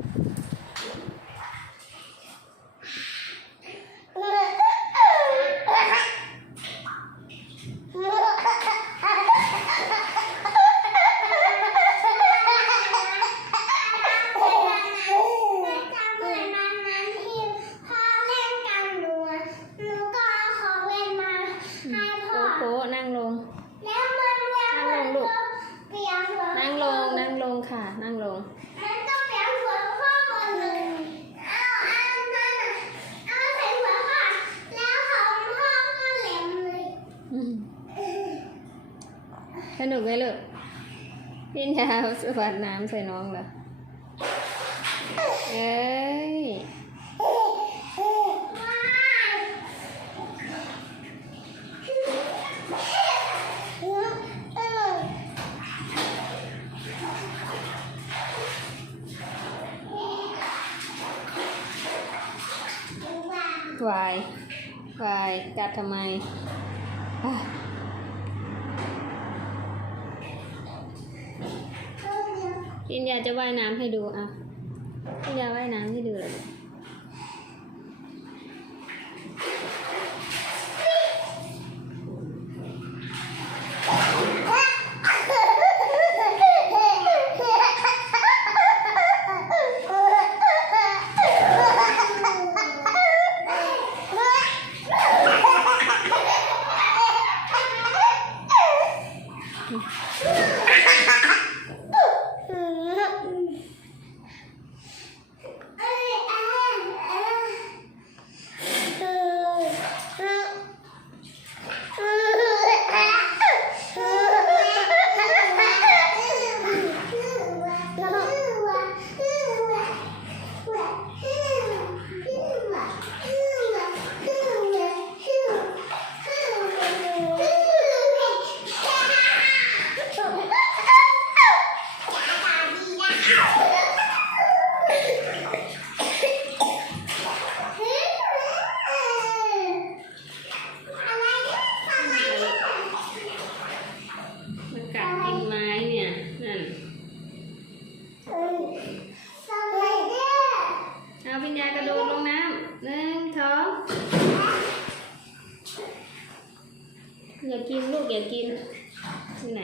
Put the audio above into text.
โป๊ะโป๊ะนั่งลงนั่งลง นั่งลงค่ะ นั่งลง สนุกไหมลูกพี่ยาวสวัสดน้ำใส่น้องเหรอเอ้ยวายวายกัดทำไม อะพิญญาจะว่ายน้ำให้ดูอะพิญญาว่ายน้ำให้ดูเลยมันกัดกินไม้เนี่ย นั่น เอาพิญญากระโดดลงน้ำหนึ่งสอง อย่ากินลูกอย่ากินที่ไหน